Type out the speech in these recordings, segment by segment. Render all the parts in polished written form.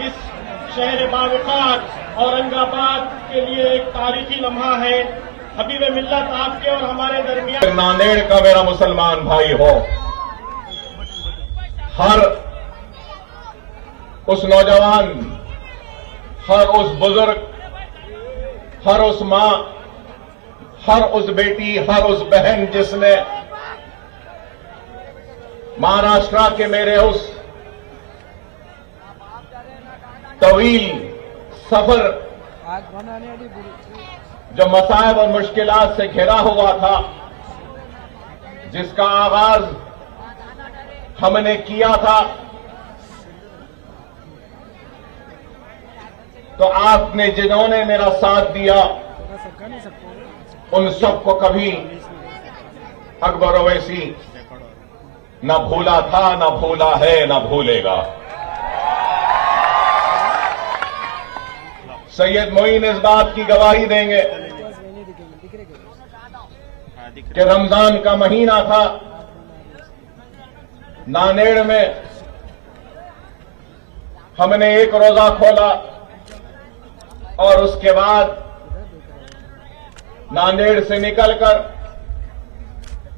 इस शहर बावकार औरंगाबाद के लिए एक तारीखी लम्हा है। हबीब मिल्लत आपके और हमारे दरमियान नांदेड़ का मेरा मुसलमान भाई हो, हर उस नौजवान, हर उस बुजुर्ग, हर उस मां, हर उस बेटी, हर उस बहन जिसने महाराष्ट्र के मेरे उस तवील सफर जो मसाइब और मुश्किलात से घिरा हुआ था, जिसका आगाज हमने किया था, तो आपने जिन्होंने मेरा साथ दिया उन सबको कभी अकबर ओवैसी न भूला था, न भूला है, न भूलेगा। सैयद मोइन इस बात की गवाही देंगे कि रमजान का महीना था, नांदेड़ में हमने एक रोजा खोला और उसके बाद नांदेड़ से निकलकर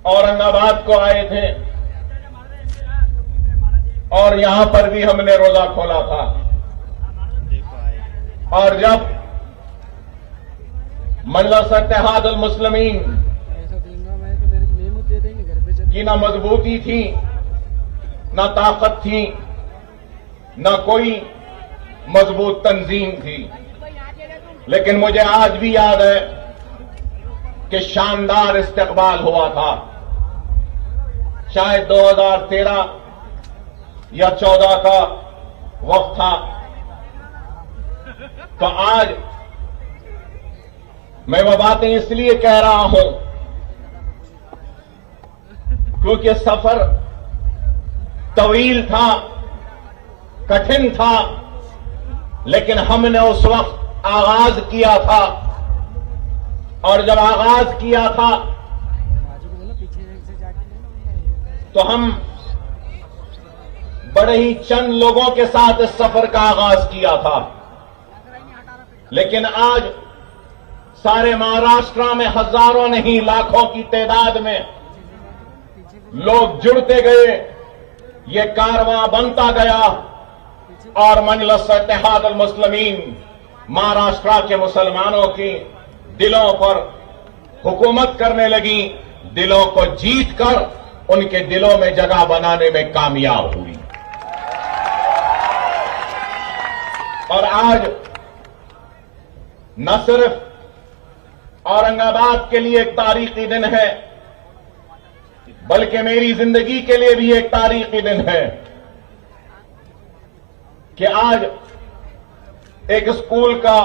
औरंगाबाद को आए थे और यहां पर भी हमने रोजा खोला था। और जब मजलिस इत्तेहाद अल मुस्लिमीन की ना मजबूती थी, ना ताकत थी, ना कोई मजबूत तंजीम थी, लेकिन मुझे आज भी याद है कि शानदार इस्तकबाल हुआ था। शायद 2013 या 14 का वक्त था। तो आज मैं वो बातें इसलिए कह रहा हूं क्योंकि सफर तवील था, कठिन था, लेकिन हमने उस वक्त आगाज किया था। और जब आगाज किया था तो हम बड़े ही चंद लोगों के साथ इस सफर का आगाज किया था, लेकिन आज सारे महाराष्ट्र में हजारों नहीं लाखों की तादाद में लोग जुड़ते गए, ये कारवां बनता गया और मजलिस इत्तेहाद अल मुस्लिमीन महाराष्ट्र के मुसलमानों की दिलों पर हुकूमत करने लगी, दिलों को जीत कर उनके दिलों में जगह बनाने में कामयाब हुई। और आज न सिर्फ औरंगाबाद के लिए एक तारीखी दिन है, बल्कि मेरी जिंदगी के लिए भी एक तारीखी दिन है कि आज एक स्कूल का,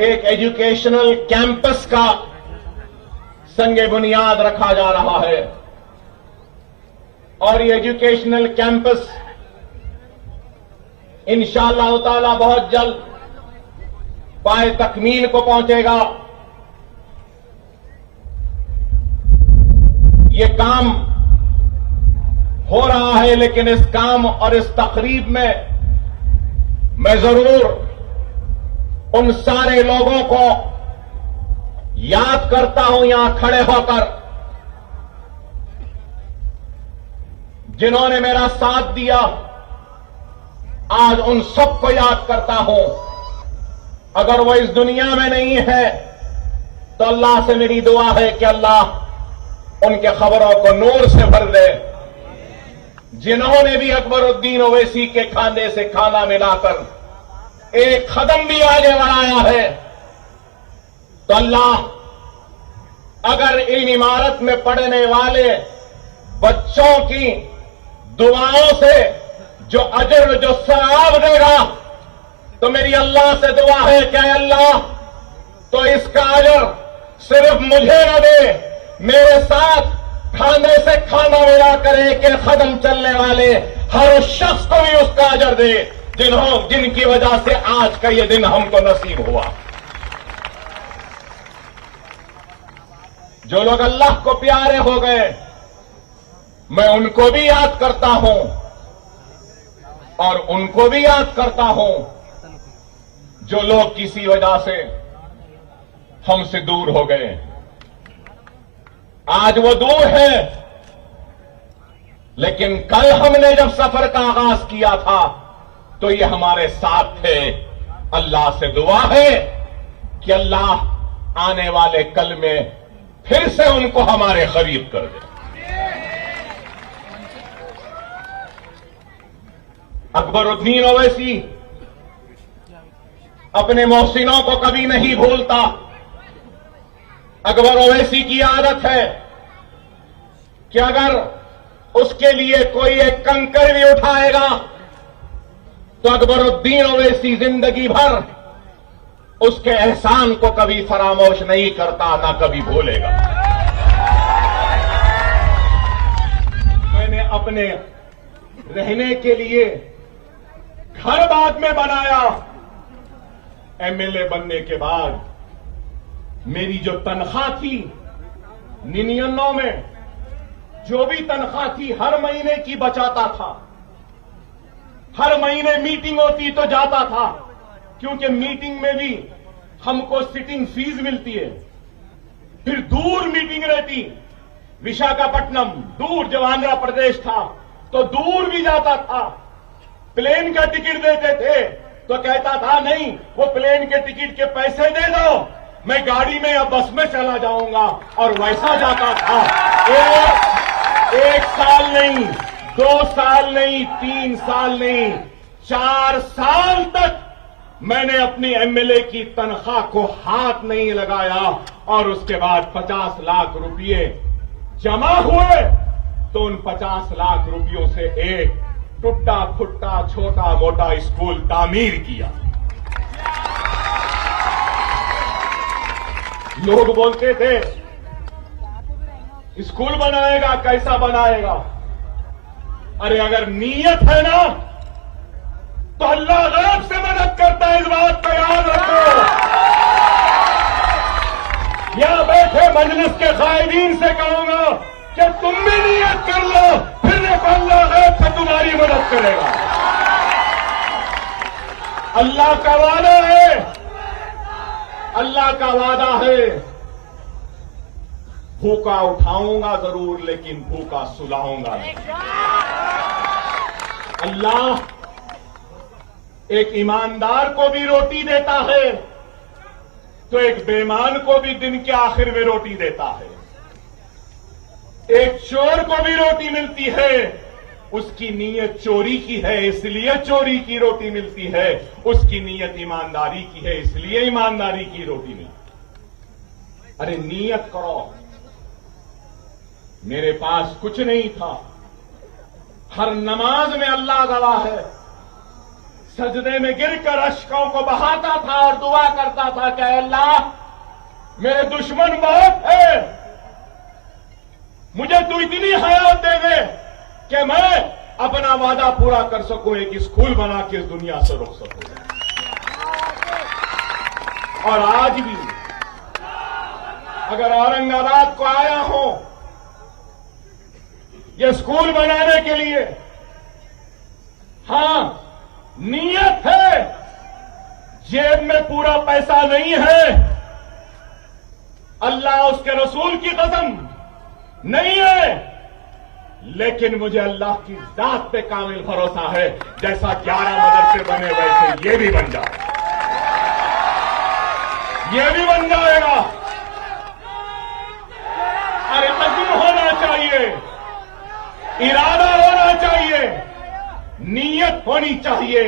एक एजुकेशनल कैंपस का संगे बुनियाद रखा जा रहा है। और ये एजुकेशनल कैंपस इंशाअल्लाह ताला बहुत जल्द पाए तकमील को पहुंचेगा। ये काम हो रहा है, लेकिन इस काम और इस तकरीब में मैं जरूर उन सारे लोगों को याद करता हूं यहां खड़े होकर, जिन्होंने मेरा साथ दिया। आज उन सबको याद करता हूं। अगर वो इस दुनिया में नहीं है तो अल्लाह से मेरी दुआ है कि अल्लाह उनके खबरों को नूर से भर दे। जिन्होंने भी अकबरुद्दीन ओवैसी के खाने से खाना मिलाकर एक कदम भी आगे बढ़ाया है, तो अल्लाह अगर इन इमारत में पढ़ने वाले बच्चों की दुआओं से जो अजर, जो सवाब देगा, तो मेरी अल्लाह से दुआ है कि अल्लाह तो इसका अजर सिर्फ मुझे न दे, मेरे साथ खाने से खाना मिला करे कि कदम चलने वाले हर उस शख्स को भी उसका अजर दे जिनकी वजह से आज का ये दिन हमको नसीब हुआ। जो लोग अल्लाह को प्यारे हो गए, मैं उनको भी याद करता हूं और उनको भी याद करता हूं जो लोग किसी वजह से हमसे दूर हो गए। आज वो दूर है, लेकिन कल हमने जब सफर का आगाज किया था तो ये हमारे साथ थे। अल्लाह से दुआ है कि अल्लाह आने वाले कल में फिर से उनको हमारे करीब कर दे। अकबरुद्दीन ओवैसी अपने मोहसिनों को कभी नहीं भूलता। अकबर ओवैसी की आदत है कि अगर उसके लिए कोई एक कंकर भी उठाएगा तो अकबरुद्दीन ओवैसी जिंदगी भर उसके एहसान को कभी फरामोश नहीं करता, ना कभी भूलेगा। मैंने अपने रहने के लिए घर बाद में बनाया। एमएलए बनने के बाद मेरी जो तनख्वाह थी 99 में, जो भी तनख्वाह थी हर महीने की बचाता था। हर महीने मीटिंग होती तो जाता था, क्योंकि मीटिंग में भी हमको सिटिंग फीस मिलती है। फिर दूर मीटिंग रहती, विशाखापट्टनम दूर, जब आंध्र प्रदेश था तो दूर भी जाता था। प्लेन का टिकट देते थे तो कहता था नहीं, वो प्लेन के टिकट के पैसे दे दो, मैं गाड़ी में या बस में चला जाऊंगा। और वैसा जाता था। एक साल नहीं, 2 साल नहीं, 3 साल नहीं, 4 साल तक मैंने अपनी एमएलए की तनख्वाह को हाथ नहीं लगाया। और उसके बाद 50 लाख रुपए जमा हुए तो उन 50 लाख रुपयों से एक टूटा फुट्टा छोटा मोटा स्कूल तामीर किया। लोग बोलते थे स्कूल बनाएगा, कैसा बनाएगा? अरे अगर नीयत है ना तो अल्लाह गैब से मदद करता है, इस बात को याद रखो। यहां बैठे मजलिस के कायदीन से कहूंगा कि तुम भी नीयत कर लो, फिर देखो अल्लाह गैब से तुम्हारी मदद करेगा। अल्लाह का वादा है, अल्लाह का वादा है, भूखा उठाऊंगा जरूर लेकिन भूखा सुलाऊंगा नहीं। अल्लाह एक ईमानदार को भी रोटी देता है तो एक बेईमान को भी दिन के आखिर में रोटी देता है। एक चोर को भी रोटी मिलती है, उसकी नीयत चोरी की है इसलिए चोरी की रोटी मिलती है, उसकी नीयत ईमानदारी की है इसलिए ईमानदारी की रोटी मिलती। अरे नीयत करो। मेरे पास कुछ नहीं था, हर नमाज में अल्लाह गवाह है, सजदे में गिरकर अश्कों को बहाता था और दुआ करता था कि अल्लाह मेरे दुश्मन बहुत है, मुझे तू इतनी हयात दे दे कि मैं अपना वादा पूरा कर सकूं, एक स्कूल बना के इस दुनिया से रोक सकूं। और आज भी अगर औरंगाबाद को आया हूं ये स्कूल बनाने के लिए, हां नीयत है, जेब में पूरा पैसा नहीं है, अल्लाह उसके रसूल की कसम नहीं है, लेकिन मुझे अल्लाह की जात पे कामिल भरोसा है, जैसा 11 मदरसे बने वैसे ये भी बन जाए, ये भी बन जाएगा। अरे अज़्म होना चाहिए, इरादा होना चाहिए, नीयत होनी चाहिए,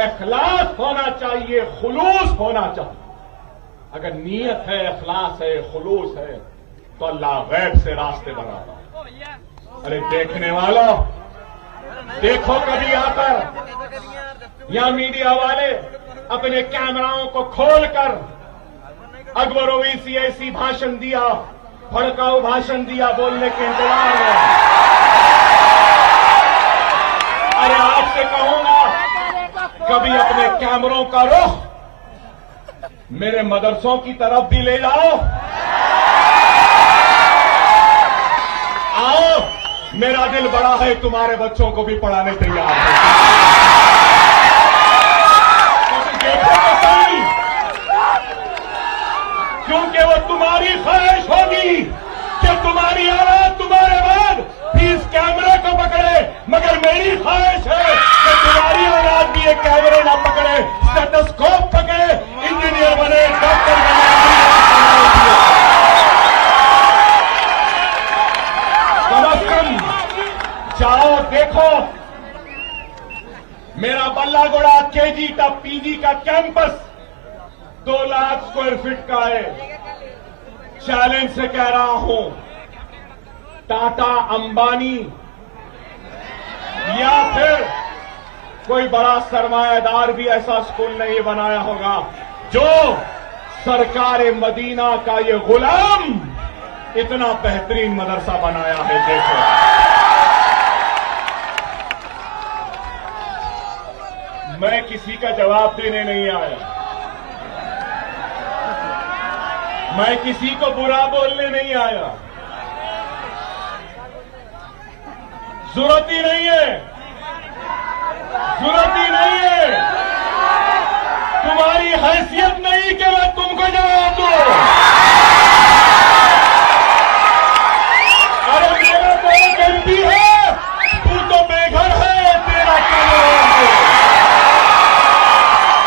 इखलास होना चाहिए, खुलूस होना चाहिए। अगर नीयत है, इखलास है, खुलूस है तो अल्लाह गैब से रास्ते बनाता है। अरे देखने वालों, देखो कभी आकर या मीडिया वाले अपने कैमराओं को खोलकर अकबर ओवैसी ऐसी भाषण दिया, भड़काऊ भाषण दिया बोलने के इंतजार में। अरे आपसे कहूंगा कभी अपने कैमरों का रुख मेरे मदरसों की तरफ भी ले जाओ। आओ, मेरा दिल बड़ा है, तुम्हारे बच्चों को भी पढ़ाने तैयार है। मेरी ख्वाहिश है कि तुम्हारी औलाद भी ये कैमरे ना पकड़े, स्टेथोस्कोप पकड़े, इंजीनियर बने, डॉक्टर बने। कम अज कम जाओ देखो, मेरा बल्लागुड़ा केजी का पीजी का कैंपस 2 लाख स्क्वायर फीट का है। चैलेंज से कह रहा हूं, टाटा, अंबानी या फिर कोई बड़ा सरमायादार भी ऐसा स्कूल नहीं बनाया होगा जो सरकार मदीना का ये गुलाम इतना बेहतरीन मदरसा बनाया है। देखो, मैं किसी का जवाब देने नहीं आया, मैं किसी को बुरा बोलने नहीं आया, जरूरत ही नहीं है, जरूरत ही नहीं है, तुम्हारी हैसियत नहीं कि मैं तुमको जवाब दूं। अरे मेरा तो गलती है, तू तो बेघर है, तेरा क्या जवाब दूं?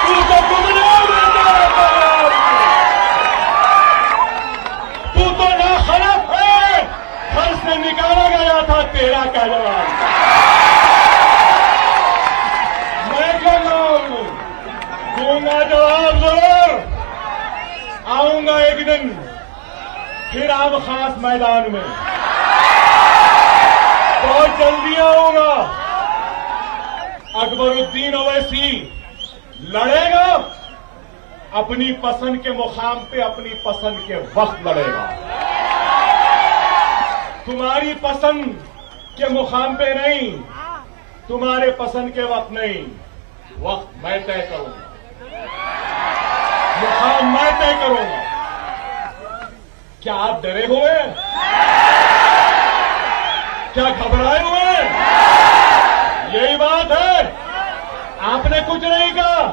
तू तो गुमनाम है, तेरा क्या जवाब दूं? तू तो नाखलफ है, घर से निकाला गया था, तेरा क्या जवाब? मैं क्या जवाब दूं? दूंगा जवाब जरूर, आऊंगा एक दिन फिर आप खास मैदान में, बहुत जल्दी आऊंगा। अकबरुद्दीन ओवैसी लड़ेगा, अपनी पसंद के मुकाम पे, अपनी पसंद के वक्त लड़ेगा। तुम्हारी पसंद के मुकाम पे नहीं, तुम्हारे पसंद के वक्त नहीं, वक्त मैं तय करूंगा, मुकाम मैं तय करूंगा। क्या आप डरे हुए हैं? क्या घबराए हुए हैं? यही बात है, आपने कुछ नहीं कहा।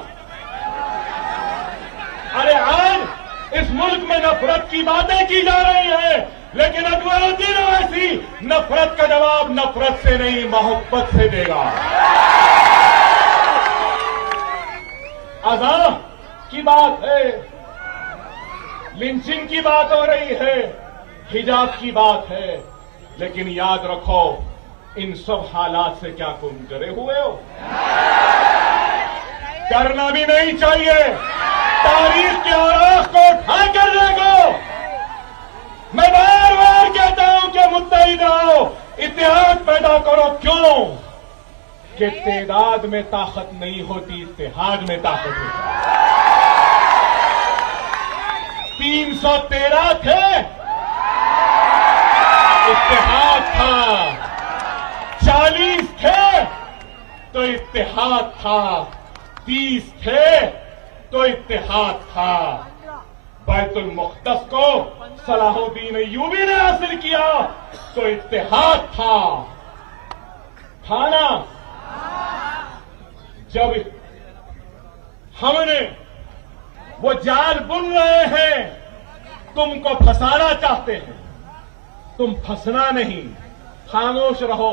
अरे आज इस मुल्क में नफरत की बातें की जा रही है, लेकिन अकबरुद्दीन ओवैसी नफरत का जवाब नफरत से नहीं, मोहब्बत से देगा। अज़ा की बात है, लिंचिंग की बात हो रही है, हिजाब की बात है, लेकिन याद रखो, इन सब हालात से क्या तुम डरे हुए हो? डरना भी नहीं चाहिए। तारीख के औराख को उठा कर देखो। मैं बार बार कहता हूं कि मुत्तहिद रहो, इत्तेहाद पैदा करो। क्यों? कि तादाद में ताकत नहीं होती, इत्तेहाद में ताकत होती है। 313 थे, इत्तेहाद था। 40 थे तो इत्तेहाद था। 30 थे तो इत्तेहाद था। बैतुल मुक़द्दस को सलाहुद्दीन अय्यूबी ने हासिल किया तो इत्तेहाद था ना। जब हमने वो जाल बुन रहे हैं, तुमको फंसाना चाहते हैं, तुम फंसना नहीं, खामोश रहो।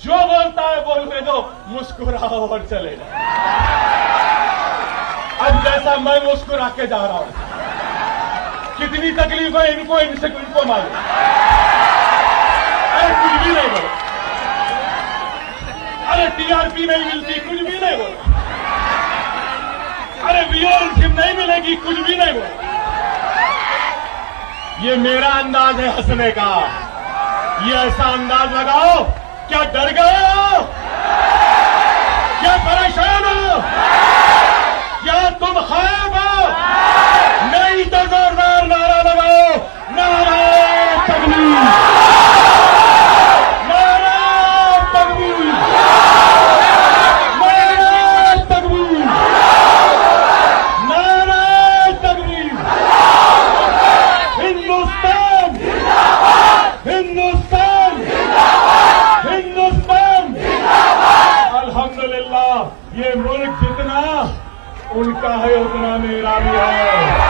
जो बोलता है बोलने दो, मुस्कुराओ और चले जाओ। अब जैसा मैं मुस्कुरा के जा रहा हूं, कितनी तकलीफ है इनको, इनको मालूम। अरे कुछ भी नहीं बोलो, अरे टीआरपी नहीं मिलती, कुछ भी नहीं बोलो, अरे व्यूअरशिप नहीं मिलेगी, कुछ भी नहीं बोलो। ये मेरा अंदाज है हंसने का। ये ऐसा अंदाज लगाओ, क्या डर गए हो? क्या परेशान हो? क्या तुम खौफ हो? नहीं तो जोरदार नारा लगाओ, नारा तकबीर, नारा तकबीर, नारा तकबीर, नारा तकबीर। हिंदुस्तान, हिंदुस्तान, हिंदुस्तान। अल्हम्दुलिल्लाह, ये मुल्क जितना उनका है उतना मेरा भी है।